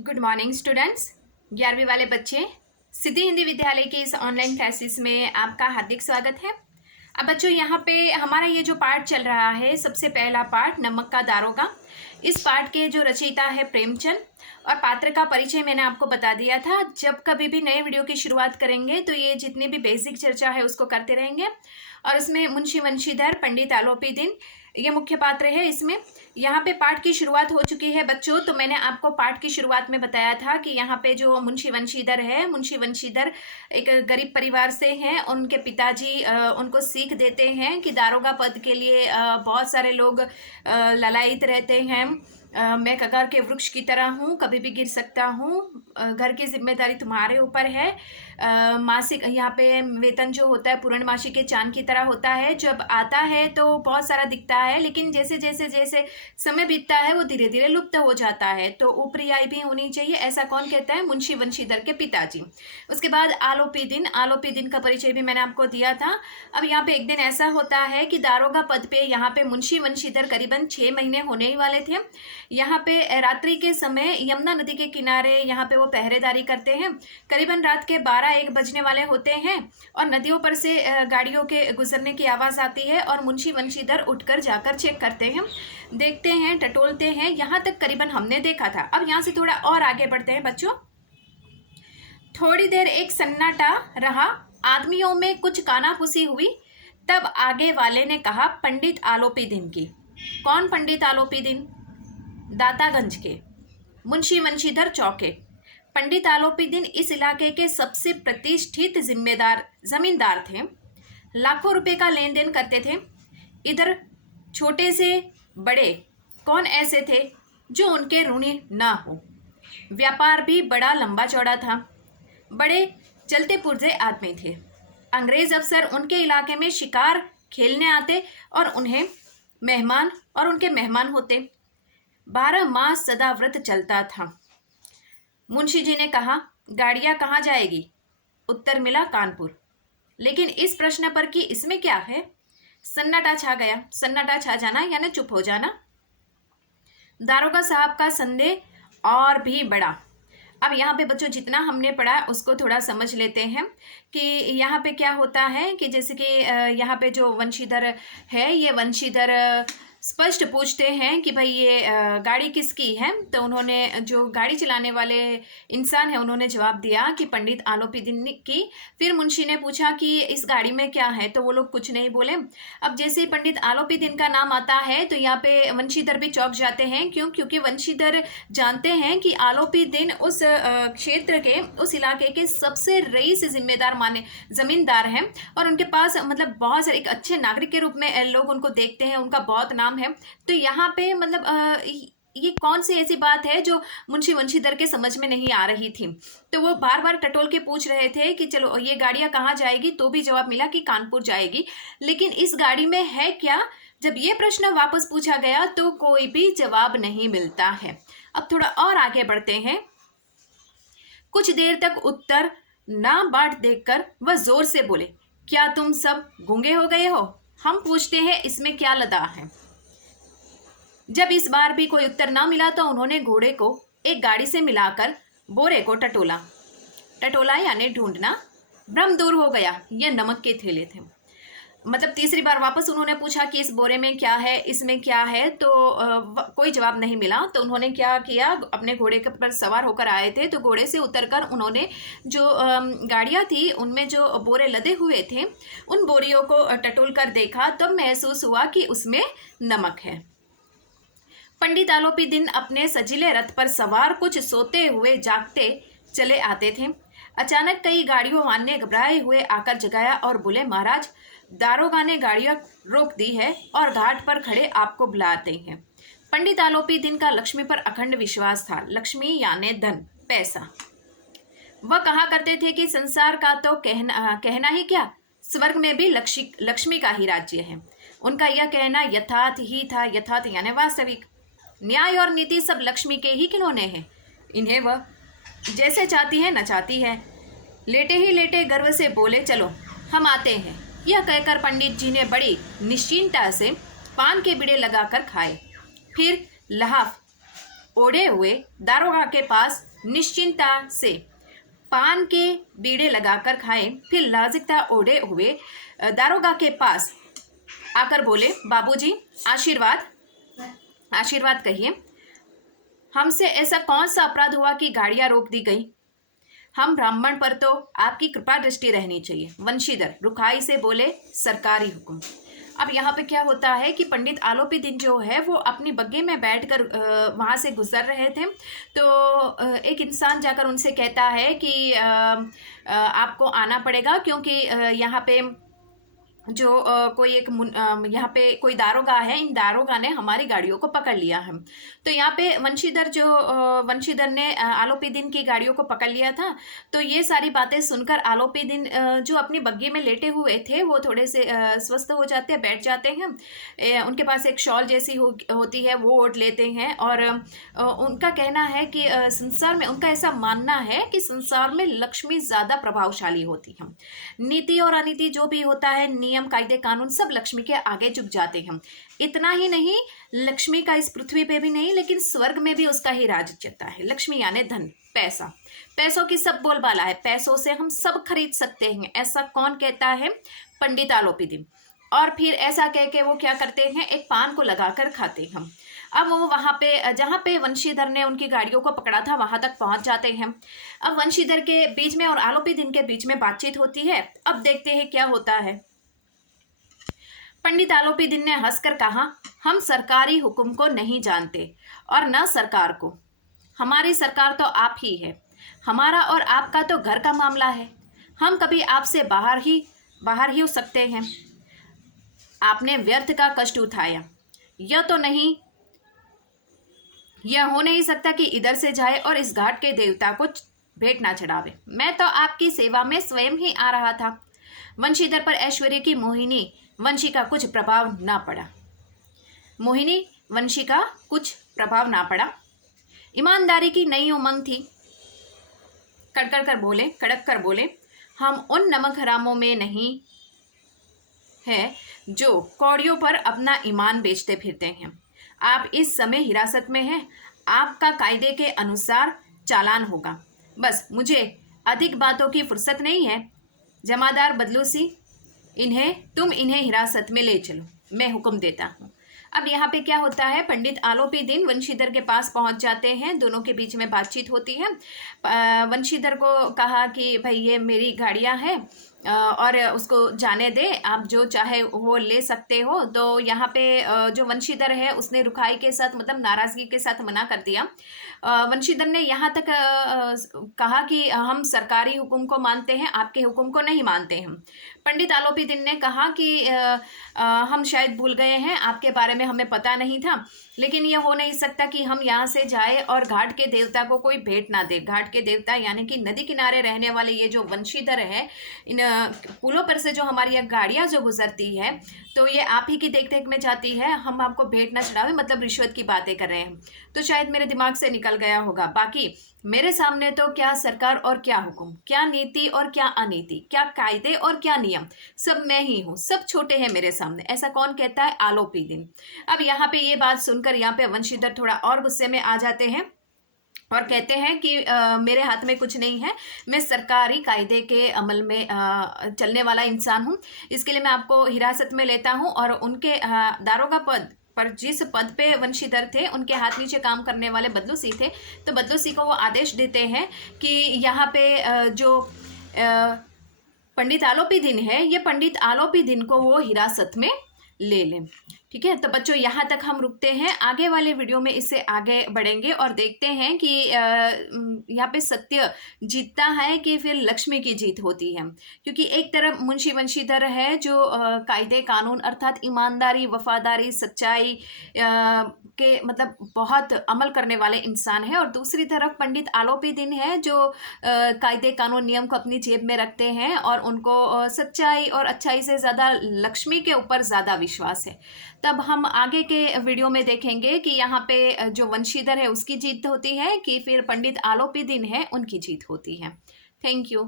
Good morning students. 11वीं वाले बच्चे, सिद्धि हिंदी विद्यालय के इस ऑनलाइन क्लासेस में आपका हार्दिक स्वागत है। अब बच्चों, यहाँ पे हमारा ये जो पाठ चल रहा है, सबसे पहला पाठ नमक का दारोगा। इस पाठ के जो रचयिता है प्रेमचंद, और पात्र का परिचय मैंने आपको बता दिया था। जब कभी भी नए वीडियो की शुरुआत करेंगे तो ये जितनी भी बेसिक चर्चा है उसको करते रहेंगे। और उसमें मुंशी वंशीधर, पंडित आलोपी दिन ये मुख्य पात्र है। इसमें यहाँ पे पाठ की शुरुआत हो चुकी है बच्चों। तो मैंने आपको पाठ की शुरुआत में बताया था कि यहाँ पे जो मुंशी वंशीधर है, मुंशी वंशीधर एक गरीब परिवार से हैं। उनके पिताजी उनको सीख देते हैं कि दारोगा पद के लिए बहुत सारे लोग ललायित रहते हैं। मैं कगार के वृक्ष की तरह हूँ, कभी भी गिर सकता हूँ, घर की जिम्मेदारी तुम्हारे ऊपर है। मासिक यहाँ पे वेतन जो होता है पूर्णमासी के चांद की तरह होता है। जब आता है तो बहुत सारा दिखता है, लेकिन जैसे जैसे जैसे समय बीतता है वो धीरे धीरे लुप्त हो जाता है। तो ऊपरी आय भी होनी चाहिए, ऐसा कौन कहता है? मुंशी वंशीधर के पिताजी। उसके बाद आलोपी दिन, आलोपी दिन का परिचय भी मैंने आपको दिया था। अब यहाँ पे एक दिन ऐसा होता है कि दारोगा पद पे यहाँ पे मुंशी वंशीधर करीबन 6 महीने होने ही वाले थे। यहाँ पे रात्रि के समय यमुना नदी के किनारे यहाँ पे वो पहरेदारी करते हैं। करीबन रात के 12-1 बजने वाले होते हैं और नदियों पर से गाड़ियों के गुजरने की आवाज़ आती है और मुंशी वंशीधर उठकर जाकर चेक करते हैं, देखते हैं, टटोलते हैं। यहाँ तक करीबन हमने देखा था। अब यहाँ से थोड़ा और आगे बढ़ते हैं बच्चों। थोड़ी देर एक सन्नाटा रहा, आदमियों में कुछ कानाफूसी हुई। तब आगे वाले ने कहा, पंडित आलोपी दिन की। कौन पंडित आलोपी दिन? दातागंज के मुंशी वंशीधर चौके। पंडित आलोपी दिन इस इलाके के सबसे प्रतिष्ठित जिम्मेदार जमींदार थे। लाखों रुपए का लेन देन करते थे। इधर छोटे से बड़े कौन ऐसे थे जो उनके ऋणी ना हो। व्यापार भी बड़ा लंबा चौड़ा था। बड़े चलते पुर्जे आदमी थे। अंग्रेज अफसर उनके इलाके में शिकार खेलने आते और उनके मेहमान होते। 12 मास सदा व्रत चलता था। मुंशी जी ने कहा, गाड़ियां कहाँ जाएगी? उत्तर मिला, कानपुर। लेकिन इस प्रश्न पर कि इसमें क्या है, सन्नाटा छा गया। सन्नाटा छा जाना यानी चुप हो जाना। दारोगा साहब का संदेह और भी बढ़ा। अब यहाँ पे बच्चों जितना हमने पढ़ा उसको थोड़ा समझ लेते हैं कि यहाँ पे क्या होता है कि जैसे कि यहाँ पे जो वंशीधर है, ये वंशीधर स्पष्ट पूछते हैं कि भाई ये गाड़ी किसकी है। तो उन्होंने, जो गाड़ी चलाने वाले इंसान है, उन्होंने जवाब दिया कि पंडित आलोपी दिन की। फिर मुंशी ने पूछा कि इस गाड़ी में क्या है, तो वो लोग कुछ नहीं बोले। अब जैसे पंडित आलोपी दिन का नाम आता है तो यहाँ पे वंशीधर भी चौंक जाते हैं। क्यों? क्योंकि वंशीधर जानते हैं कि आलोपी दिन उस क्षेत्र के, उस इलाके के सबसे रईस जिम्मेदार माने जमींदार हैं और उनके पास मतलब बहुत सारे एक अच्छे नागरिक के रूप में लोग उनको देखते हैं, उनका बहुत नाम है। तो यहाँ पे मतलब ये कौन सी ऐसी बात है जो मुंशी वंशीधर के समझ में नहीं आ रही थी। तो वो बार बार टटोल के पूछ रहे थे कि चलो ये गाड़ियां कहाँ जाएगी, तो भी जवाब मिला कि कानपुर जाएगी। लेकिन इस गाड़ी में है क्या? जब ये प्रश्न वापस पूछा गया तो कोई भी जवाब नहीं मिलता है। अब थोड़ा और आगे बढ़ते हैं। कुछ देर तक उत्तर ना बाट देखकर वह जोर से बोले, क्या तुम सब गूंगे हो गए हो? हम पूछते हैं इसमें क्या लदा है। जब इस बार भी कोई उत्तर ना मिला तो उन्होंने घोड़े को एक गाड़ी से मिलाकर बोरे को टटोला यानी ढूंढना। भ्रम दूर हो गया, ये नमक के थैले थे। मतलब तीसरी बार वापस उन्होंने पूछा कि इस बोरे में क्या है, इसमें क्या है, तो कोई जवाब नहीं मिला। तो उन्होंने क्या किया, अपने घोड़े पर सवार होकर आए थे, तो घोड़े से उतरकर उन्होंने जो गाड़ियाँ थी उनमें जो बोरे लदे हुए थे उन बोरियों को टटोल कर देखा। तब महसूस हुआ कि उसमें नमक है। पंडित आलोपी दिन अपने सजीले रथ पर सवार कुछ सोते हुए जागते चले आते थे। अचानक कई गाड़ियों वाले ने घबराए हुए आकर जगाया और बोले, महाराज, दारोगा ने गाड़ियां रोक दी है और घाट पर खड़े आपको बुलाते हैं। पंडित आलोपी दिन का लक्ष्मी पर अखंड विश्वास था। लक्ष्मी यानी धन, पैसा। वह कहा करते थे कि संसार का तो कहना ही क्या, स्वर्ग में भी लक्ष्मी का ही राज्य है। उनका यह कहना यथार्थ ही था। यथार्थ यानी वास्तविक। न्याय और नीति सब लक्ष्मी के ही खिलौने हैं। इन्हें वह जैसे चाहती है नचाती है। लेटे ही लेटे गर्व से बोले, चलो हम आते हैं। यह कहकर पंडित जी ने बड़ी निश्चिंता से पान के बीड़े लगाकर खाए। फिर लहाफ ओढ़े हुए दारोगा के पास निश्चिंता से पान के बीड़े लगाकर खाए, फिर लाजिकता ओढ़े हुए दारोगा के पास आकर बोले, बाबूजी आशीर्वाद आशीर्वाद कहिए, हमसे ऐसा कौन सा अपराध हुआ कि गाड़ियां रोक दी गई? हम ब्राह्मण पर तो आपकी कृपा दृष्टि रहनी चाहिए। वंशीधर रुखाई से बोले, सरकारी हुक्म। अब यहाँ पे क्या होता है कि पंडित आलोपी दिन जो है वो अपनी बग्घे में बैठकर वहाँ से गुजर रहे थे, तो एक इंसान जाकर उनसे कहता है कि आपको आना पड़ेगा, क्योंकि यहाँ पे जो कोई एक यहाँ पे कोई दारोगा है, इन दारोगा ने हमारी गाड़ियों को पकड़ लिया है। तो यहाँ पे वंशीधर ने आलोपी दिन की गाड़ियों को पकड़ लिया था। तो ये सारी बातें सुनकर आलोपी दिन जो अपनी बग्घी में लेटे हुए थे वो थोड़े से स्वस्थ हो जाते हैं, बैठ जाते हैं। उनके पास एक शॉल जैसी होती है, वो ओढ़ लेते हैं। और उनका कहना है कि संसार में, उनका ऐसा मानना है कि संसार में लक्ष्मी ज़्यादा प्रभावशाली होती है। नीति और अनीति जो भी होता है, नियम कायदे कानून सब लक्ष्मी के आगे झुक जाते हैं। इतना ही नहीं, लक्ष्मी का इस पृथ्वी पे भी नहीं लेकिन स्वर्ग में भी उसका ही राज चलता है। लक्ष्मी यानी धन, पैसा, पैसों की सब बोलबाला है। पैसों से हम सब खरीद सकते हैं, ऐसा कौन कहता है? पंडित आलोपी दिन। और फिर ऐसा कह के वो क्या करते हैं, एक पान को लगाकर खाते हैं। अब वो वहां पे जहां पे वंशीधर ने उनकी गाड़ियों को पकड़ा था वहां तक पहुंच जाते हैं। अब वंशीधर के बीच में और आलोपी दिन के बीच में बातचीत होती है। अब देखते हैं क्या होता है। पंडित आलोपी दिन ने हंसकर कहा, हम सरकारी हुक्म को नहीं जानते और न सरकार को। हमारी सरकार तो आप ही है। हमारा और आपका तो घर का मामला है। हम कभी आपसे बाहर ही हो सकते हैं। आपने व्यर्थ का कष्ट उठाया। यह हो नहीं सकता कि इधर से जाए और इस घाट के देवता को भेंट ना चढ़ावे। मैं तो आपकी सेवा में स्वयं ही आ रहा था। वंशीधर पर ऐश्वर्य की मोहिनी वंशी का कुछ प्रभाव ना पड़ा। मोहिनी वंशी का कुछ प्रभाव ना पड़ा। ईमानदारी की नई उमंग थी। कड़क कर बोले, हम उन नमक हरामों में नहीं है जो कौड़ियों पर अपना ईमान बेचते फिरते हैं। आप इस समय हिरासत में हैं। आपका कायदे के अनुसार चालान होगा। बस मुझे अधिक बातों की फुर्सत नहीं है। जमादार बदलूसी, तुम इन्हें हिरासत में ले चलो, मैं हुक्म देता हूँ। अब यहाँ पे क्या होता है, पंडित आलोपी दिन वंशीधर के पास पहुंच जाते हैं। दोनों के बीच में बातचीत होती है। वंशीधर को कहा कि भाई ये मेरी गाड़ियाँ हैं और उसको जाने दे, आप जो चाहे वो ले सकते हो। तो यहाँ पे जो वंशीधर है उसने रुखाई के साथ, मतलब नाराज़गी के साथ मना कर दिया। वंशीधर ने यहाँ तक कहा कि हम सरकारी हुक्म को मानते हैं, आपके हुक्म को नहीं मानते हैं। पंडित आलोपी दिन ने कहा कि हम शायद भूल गए हैं, आपके बारे में हमें पता नहीं था, लेकिन ये हो नहीं सकता कि हम यहाँ से जाए और घाट के देवता को कोई भेंट ना दे। घाट के देवता यानी कि नदी किनारे रहने वाले ये जो वंशीधर है, इन पुलों पर से जो हमारी यह गाड़ियाँ जो गुजरती है, तो ये आप ही की देख देख में जाती है। हम आपको भेंट ना चढ़ावे, मतलब रिश्वत की बातें कर रहे हैं। तो शायद मेरे दिमाग से निकल गया होगा। बाकी मेरे सामने तो क्या सरकार और क्या हुक्म, क्या नीति और क्या अनीति, क्या कायदे और क्या नियम, सब मैं ही हूँ। सब छोटे हैं मेरे सामने। ऐसा कौन कहता है? आलोपी दिन। अब यहाँ पे ये बात सुनकर यहाँ पे वंशीधर थोड़ा और गुस्से में आ जाते हैं और कहते हैं कि मेरे हाथ में कुछ नहीं है। मैं सरकारी कायदे के अमल में चलने वाला इंसान हूँ। इसके लिए मैं आपको हिरासत में लेता हूँ। और उनके दारोगा पद पर जिस पद पे वंशीधर थे, उनके हाथ नीचे काम करने वाले बदलू सिंह थे। तो बदलू सिंह को वो आदेश देते हैं कि यहाँ पे जो पंडित आलोपी दिन है, ये पंडित आलोपी दिन को वो हिरासत में ले लें। ठीक है, तो बच्चों यहाँ तक हम रुकते हैं। आगे वाले वीडियो में इससे आगे बढ़ेंगे और देखते हैं कि यहाँ पे सत्य जीतता है कि फिर लक्ष्मी की जीत होती है। क्योंकि एक तरफ मुंशी वंशीधर है जो कायदे कानून अर्थात ईमानदारी, वफादारी, सच्चाई के मतलब बहुत अमल करने वाले इंसान है, और दूसरी तरफ पंडित आलोपी दिन है जो कायदे कानून नियम को अपनी जेब में रखते हैं और उनको सच्चाई और अच्छाई से ज़्यादा लक्ष्मी के ऊपर ज़्यादा विश्वास है। तब हम आगे के वीडियो में देखेंगे कि यहाँ पे जो वंशीधर है उसकी जीत होती है कि फिर पंडित आलोपी दिन है उनकी जीत होती है। Thank you.